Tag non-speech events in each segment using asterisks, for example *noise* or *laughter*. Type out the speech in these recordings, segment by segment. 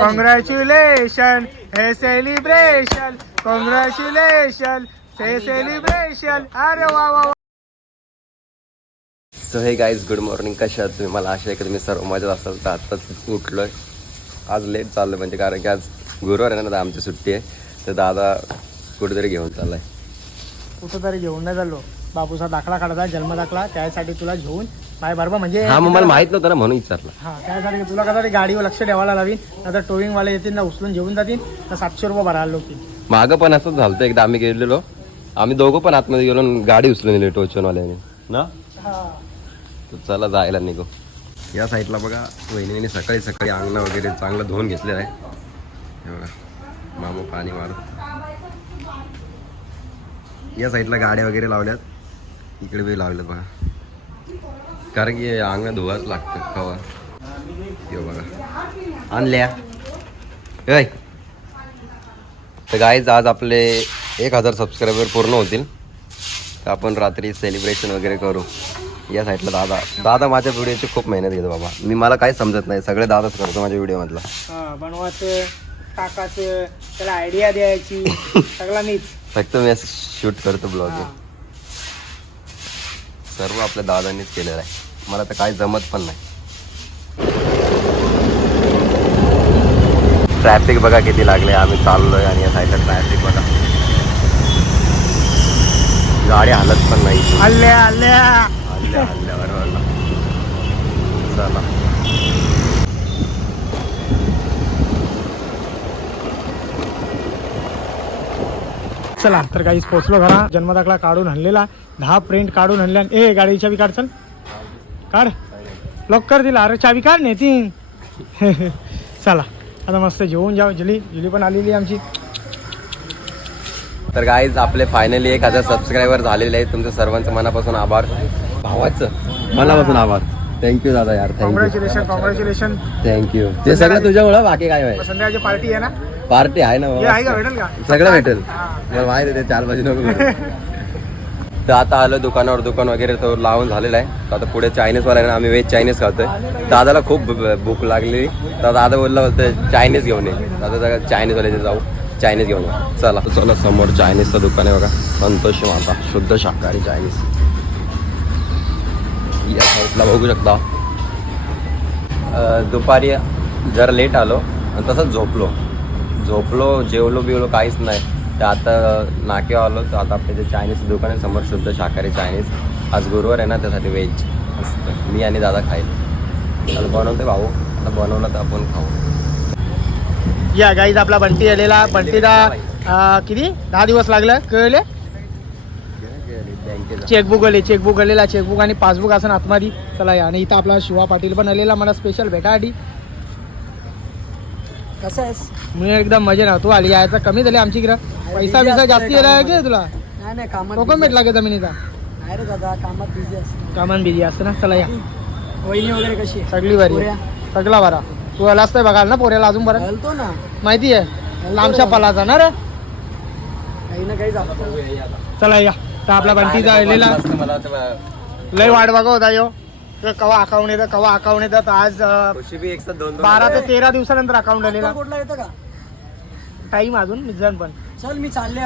Congratulation हे celebration congratulation हे celebration अरे वा. सो हे गाईज गुड मॉर्निंग कशा आहात तुम्ही? मला आशा आहे की तुम्ही सर्व मजेत असाल. तर आत्ताच उठलोय. आज लेट चाललं म्हणजे कारण की आज गुरुवार आहे ना तर आमची सुट्टी आहे. तर दादा कुठेतरी घेऊन चाललाय. कुठं तरी घेऊन नाही चाललो. बापूचा दाखला काढायचा जन्म दाखला त्यासाठी तुला घेऊन बरोबर म्हणजे हा मग मला माहीत नव्हतं ना म्हणून विचारलं. हा त्यासाठी तुला कसं तरी गाडीवर लक्ष ठेवायला लावीन नंतर टोविंग वाले येतील ना उचलून घेऊन जातील तर सातशे रुपये भरायला लोक मागं पण असंच झालं एकदा आम्ही गेलेलो. आम्ही दोघं पण आतमध्ये गेलो आणि गाडी उचलून दिली टोचनवाल्याने. ना? तर चला जायला निघू. या साईडला बघा वहिनीने सकाळी सकाळी अंगणं वगैरे चांगलं धुवून घेतलेलं आहे. हे बघा मामू पाणी मारत या साईडला गाड्या वगैरे लावल्यात. इकडे बी लावल्यात बघा. कारण की अंगण धुवाच लागतं कवा? हे बघा. आणल्या. ऐ. तर गाईज आज आपले एक हजार सबस्क्रायबर पूर्ण होतील. तर आपण रात्री सेलिब्रेशन वगैरे करू. या साईडला दादा. दादा माझ्या व्हिडिओची खूप मेहनत घेतो बाबा. मी मला काही समजत नाही. सगळे दादाच करतो माझ्या व्हिडिओमधला हा बनवायचं टाकायचं त्याला आयडिया द्यायची. *laughs* सगळा मीच. फक्त मी शूट करतो ब्लॉग सर्व आपल्या दादांनीच केलेलं आहे. मला तर काही जमत पण नाही. ट्रॅफिक बघा किती लागले आम्ही चाललोय आणि या साईडला ट्रॅफिक बघा. गाडी हलत पण नाही. हल्ल्या वळला. चला. चला तर काहीच पोचलो घरा. जन्मदाखला काढून आणलेला. दहा प्रिंट काढून आणल्या ए गाडीची चावी काढ चल. काढ. लॉक कर दिला अरे चावी काढ नाही ती. *laughs* चला. आता मस्त जेवून जाऊ. जुली जुली पण आलेली आमची. तर गाईज आपले फायनली एक हजार सबस्क्रायबर झालेले आहेत. तुमच्या सर्वांचं मनापासून आभार. भावाचं. मनापासून आभार. थँक्यू दादा यार. थँक्यू कॉंग्रॅच्युलेशन कॉंग्रॅच्युलेशन थँक्यू ते सगळं तुझ्यामुळं बाकी काय आहे संध्याकाळची पार्टी आहे ना? पार्टी आहे ना बाबा. आहे का? भेटेल का? सगळं भेटेल. मला माहिती आहे चार वाजे नको. *laughs* तर आता आलं दुकानावर दुकान वगैरे तो लावून झालेलं आहे. तर आता पुढे चायनीजवाला आहे ना आम्ही व्हेज चायनीज खातोय. दादाला खूप भू- भूक लागली. तर दादा बोलला होतं चायनीज घेऊन ये. दादा चायनीज वाल्याचे जाऊ. चायनीज घेऊन ये. चला. चला समोर चायनीजचं दुकान आहे बघा. संतोष माता शुद्ध शाकाहारी चायनीज या साईडला बघू शकता. दुपारी जरा लेट आलो आणि तसंच झोपलो. झोपलो जेवलो बिवलो काहीच नाही. तर आता नाक्यावर आलो तर आता आपल्या जे चायनीज दुकान आहे समोर शुद्ध शाकाहारी चायनीज आज गुरुवार आहे ना त्यासाठी व्हेज असतं मी आणि दादा खाईल. आता बनवते भाऊ. आता बनवलं तर आपण खाऊ. या गाईज आपला बंटी आलेला. बंटीला किती? दहा दिवस लागलं. कळले? चेकबुक आले चेकबुक आलेला. चेकबुक आणि पासबुक असं आतमध्ये. चला या. आणि इथं आपला शिवा पाटील पण आलेला. मला स्पेशल भेटासाठी कसं आहेस? मी एकदम मजे ना तू आली यायचा कमी झाली आमची इकडं. पैसा बिसा जास्ती गेला की तुला? नाही नाही कामात कोकम भेटला का जमिनीचा? नाही रे दादा कामात बिझी असते कामान बिझी असतं ना? चला या. वहिनी वगैरे कशी आहे? सगळी बरी. पोऱ्या? सगळा बरा. तू आला असतं बघाल ना पोऱ्याला अजून बरं? घालतो ना. माहिती आहे. लांबच्या पलाचा ना रे? काही ना काही जातो. चला या. तर आपला बंटीचा आलेला. मला. लय वाट बघा होता यो. कवा अकाउंट येतं कवा अकाउंट येतं? तर आज बारा ते तेरा दिवसानंतर अकाउंट आलेला. कोटला येतं का? टाइम अजून मिजन पण. चल मी चालले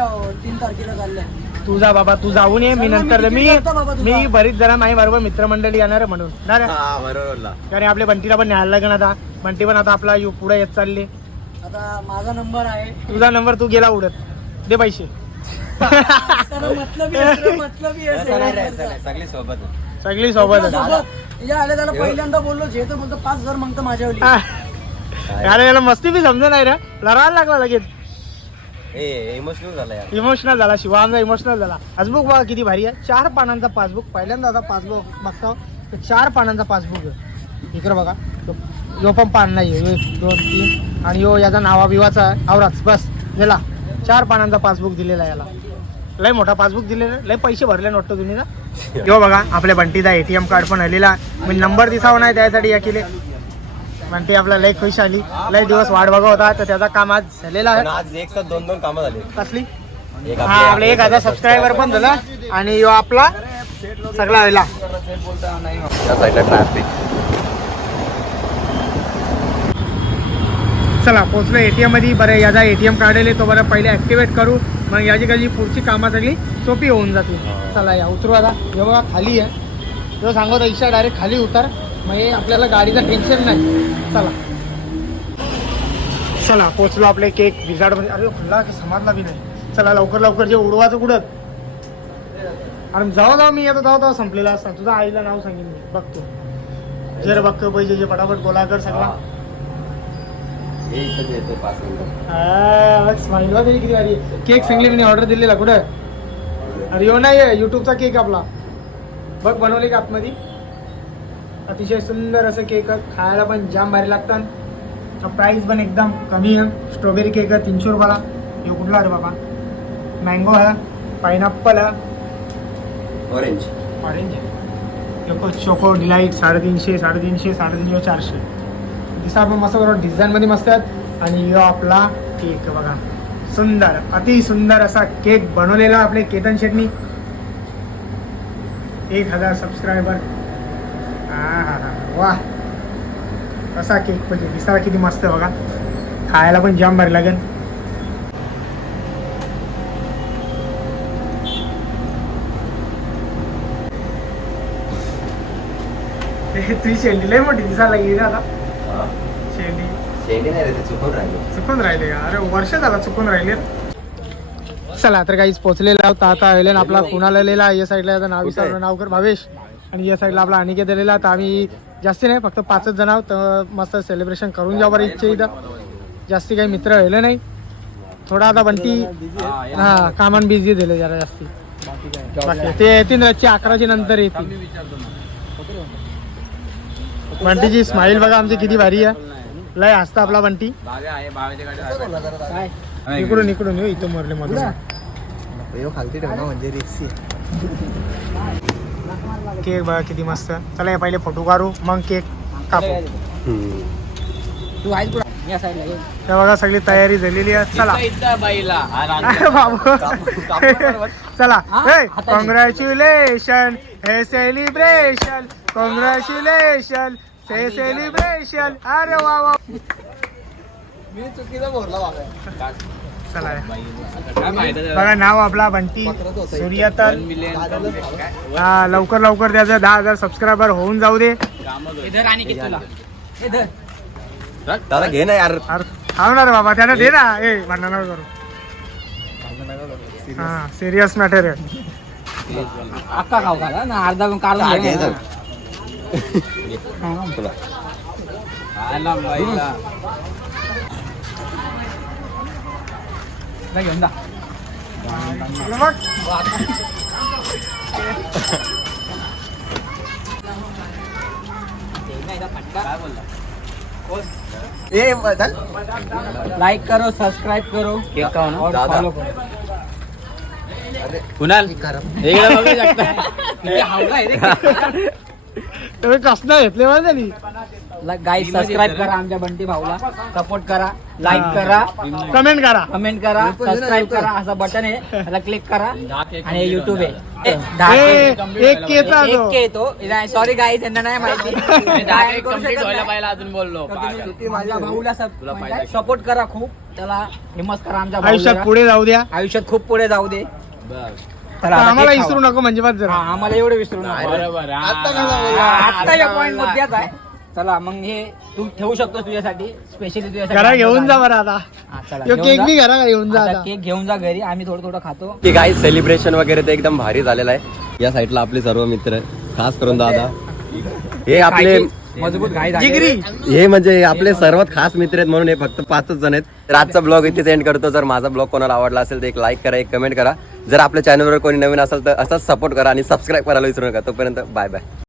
तीन तारखेला चालले तुझा बाबा तू जाऊन ये. मी नंतर मी मी. मी बरीच जरा माझी बरोबर मित्रमंडळी येणार आहे म्हणून. ना रे हा. कारण आपल्या बंटीला पण न्यायला लागेल आता. बंटी पण आता आपला यु- पुढे येत चालली. आता माझा नंबर आहे. तुझा नंबर तू गेला उडत. दे पैसे. *laughs* मतलबी. सगळी सोबत आहे. सगळी सोबत या आले त्याला पहिल्यांदा बोललो जे तर बोलतो पाच हजार मागतो माझ्यावली. अरे याला मस्ती बी समजा नाही रे. लढायला लागला लगेच. ए इमोशनल झाला यार. इमोशनल झाला शिवा आमचा इमोशनल झाला. पासबुक बघा किती भारी आहे. चार पानांचा पासबुक पहिल्यांदा आता पासबुक बघतो. तर चार पानांचा पासबुक आहे. इकडे बघा. यो- पण पान नाही आहे. एक दोन तीन. आणि यो याचा नावा बिवाचा. आवराच बस. गेला चार पानांचा पासबुक दिलेला याला. लय मोठा पासबुक दिलेला लय पैसे भरले वाटतं तुम्ही ना. यो बघा आपल्या बंटीचा एटीएम कार्ड पण आलेला. मी नंबर दिसावा नाही त्यासाठी या केले. बंटी आपला लय खुश आली. लय दिवस वाट बघा होता तर त्याचा काम आज झालेला आहे. आज एक साथ दोन दोन कामं झाली. कसली? एक हा आपले एक हजार सबस्क्रायबर पण झाला. आणि यो आपला सगळा साईडला ट्रॅफिक चला पोचलो ए टी एममध्ये बरं याचा ए टी एम काढले तो बरं पहिले ॲक्टिवेट करू. मग याची कधी पुढची कामं सगळी सोपी होऊन जातील. चला या उतरू आता. हे बघा खाली आहे. तो सांगतो रिक्षा डायरेक्ट खाली उतर. मग हे आपल्याला गाडीचं टेन्शन नाही. चला. चला पोचलो आपले केक विजाडमध्ये अरे खुल्ला की समाजला बी नाही चला लवकर लवकर. जे उडवायचं कुठं? अरे जाऊ जाऊ मी येतो जाऊ जाऊ संपलेला असता. तुझं आईला नाव सांगेन मी. बघतो. जर बघतो पाहिजे जे पटापट गोला कर सगळा. तरी किती भारी. केक सांगली ऑर्डर दिलेला कुठं? अरे यो नाही युट्यूबचा केक आपला. बघ बनवले का आतमध्ये? अतिशय सुंदर असं केक आहे. खायला पण जाम भारी लागतात प्राईस पण एकदम कमी आहे. स्ट्रॉबेरी केक आहे तीनशे रुपयाला. हे कुठला अरे बाबा? मँगो आहे पायनॅपल आहे. ऑरेंज ऑरेंज लोक चोको डिलाईट साडेतीनशे साडेतीनशे साडेतीनशे चारशे. दिसा पण मस्त बरोबर डिझाईनमध्ये मस्त आहेत. आणि यो आपला केक बघा. सुंदर अति सुंदर असा केक बनवलेला आपले केतन शेटनी. एक हजार सबस्क्रायबर हा हा हा वा. असा केक म्हणजे दिसायला किती मस्त आहे बघा. खायला पण जाम भारी लागेल. तुझी शेंडी लय मोठी दिसायला लागली ना आता. शेंडी. शेंडी नाही रे ते चुकून राहिले. चुकून राहिले का? अरे वर्ष झाला चुकून राहिले. चला तर काहीच पोहोचलेला होता आता आलेला आपला कुणाला आलेला या साईडला आता नाव विसरलं नाव कर भावेश. आणि या साईडला आपला अनिकेत आलेला तर आम्ही जास्ती नाही फक्त पाचच जण आहोत. तर मस्त सेलिब्रेशन करून जाऊ बरं इच्छा इथं. जास्ती काही मित्र राहिले नाही. थोडा आता बंटी हा कामान बिझी दिले जरा जास्ती. बाकी ते येतील रातची अकराची नंतर येतील. बंटीची स्माईल बघा आमची किती भारी आहे. लय हसता आपला बंटी. इकडून इकडून येऊ इथं मरले मधून. खालती ठेवणं म्हणजे रिक्सी केक बघा किती मस्त. चला हे पहिले फोटो काढू. मग केक कापू. तू आहेस कुठं? या साईडला ये. हे बघा सगळी तयारी झालेली आहे. चला. बाबू. चला. कॉंग्रॅच्युलेशन हे सेलिब्रेशन कॉंग्रॅच्युलेशन सेलिब्रेशन अरे वा वा. मी चुकीचा बोलला बाबा. चला बघा नाव आपला बंटी सूर्यतल हा लवकर लवकर द्यायचं दहा हजार सबस्क्रायबर होऊन जाऊ दे. इधर आणि की तुला इधर. दादा घे ना यार. अरे थांब ना रे बाबा त्यांना दे ना. ए भांडण नका करू. हा सिरियस मॅटर आहे. अक्का खाऊ का ना अर्धा पण घेऊन जा लाइक करो सब्सक्राइब करो और करो. कुणाल? इकडे बघू शकता. इथे हावला आहे रे. *laughs* तुम्ही कसं घेतले गाईस सबस्क्राईब करा आमच्या बंटी भाऊला. सपोर्ट करा. लाईक. करा. कमेंट करा. कमेंट करा. सबस्क्राईब करा. असं बटन आहे. त्याला क्लिक करा. आणि युट्यूब आहे. ए, दहा ए, के- एक केचा एक तो. येतो. सॉरी गाईस यांना नाही माहिती. *laughs* दहा करू कंप्लीट शकत व्हायला नाही. पाहिजे अजून बोललो. तर तुम्ही माझ्या भाऊला तुला. सपोर्ट करा खूप. त्याला हिम्मत करा आमच्या आयुष्यात भाऊला पुढे जाऊ द्या. आयुष्यात खूप पुढे जाऊ दे. बस. आता आम्हाला विसरू. नको म्हणजे बस हा, जरा आम्हाला एवढं विसरू नका. बरोबर. हा, आता या? पॉइंट मुद्द्याच आहे. चला मग हे तू ठेवू शकतो तुझ्यासाठी. स्पेशली तुझ्यासाठी घरा घेऊन जा बरं आता. हा, चला, यो घेऊन केक जा. बी घरा घेऊन जा आता आता. केक घेऊन जा घरी. आम्ही थोडं थोडं खातो. की काही सेलिब्रेशन वगैरे ते एकदम भारी झालेलं आहे. या साईडला आपले सर्व मित्र खास करून दादा. हे आपले मजबूत घाई झाली. जिगरी. हे म्हणजे आपले सर्वात खास मित्र आहेत म्हणून हे फक्त पाचच जण आहेत. तर आजचा ब्लॉग इथेच एंड करतो. जर माझा ब्लॉग कोणाला आवडला असेल तर एक लाईक करा एक कमेंट करा. जर आपल्या चॅनलवर कोणी नवीन असेल तर असाच सपोर्ट करा आणि सबस्क्राईब करायला विसरू नका. तोपर्यंत बाय बाय